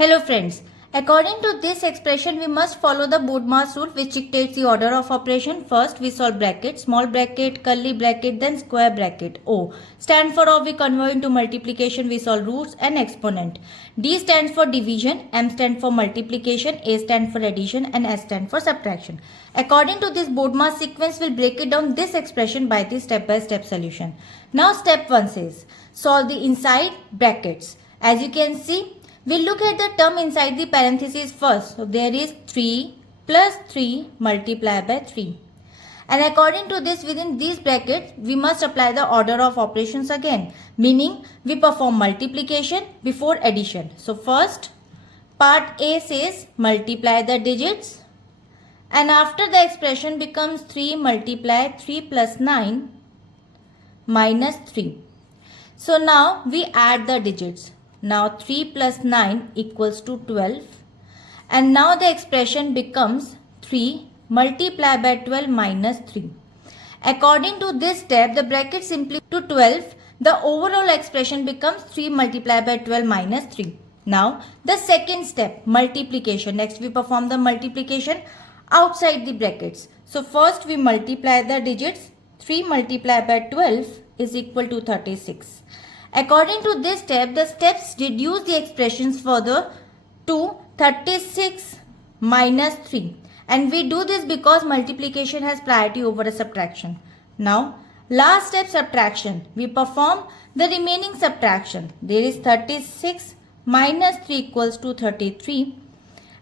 Hello friends, according to this expression we must follow the Bodmas rule which dictates the order of operation. First we solve bracket, small bracket, curly bracket, then square bracket. O stand for or we convert into multiplication, we solve roots and exponent. D stands for division, M stands for multiplication, A stands for addition and S stands for subtraction. According to this Bodmas sequence, we'll break it down this expression by the step-by-step solution. Now step 1 says, solve the inside brackets. As you can see, we'll look at the term inside the parentheses first. So there is 3 plus 3 multiplied by 3. And according to this, within these brackets, we must apply the order of operations again. Meaning, we perform multiplication before addition. So first, part A says multiply the digits. And after the expression becomes 3 multiplied 3 plus 9 minus 3. So now we add the digits. Now 3 plus 9 equals to 12. And now the expression becomes 3 multiplied by 12 minus 3. According to this step, the bracket simply to 12. The overall expression becomes 3 multiplied by 12 minus 3. Now the second step, multiplication. Next we perform the multiplication outside the brackets. So first we multiply the digits. 3 multiplied by 12 is equal to 36. According to this step, the steps reduce the expressions further to 36 minus 3. And we do this because multiplication has priority over a subtraction. Now, last step, subtraction. We perform the remaining subtraction. There is 36 minus 3 equals to 33.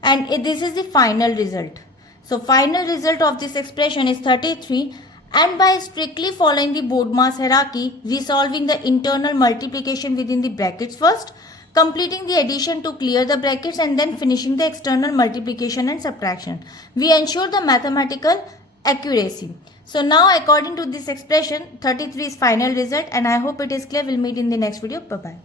And this is the final result. So, final result of this expression is 33. And by strictly following the Bodmas hierarchy, resolving the internal multiplication within the brackets first, completing the addition to clear the brackets and then finishing the external multiplication and subtraction, we ensure the mathematical accuracy. So now according to this expression, 33 is final result and I hope it is clear. We'll meet in the next video. Bye-bye.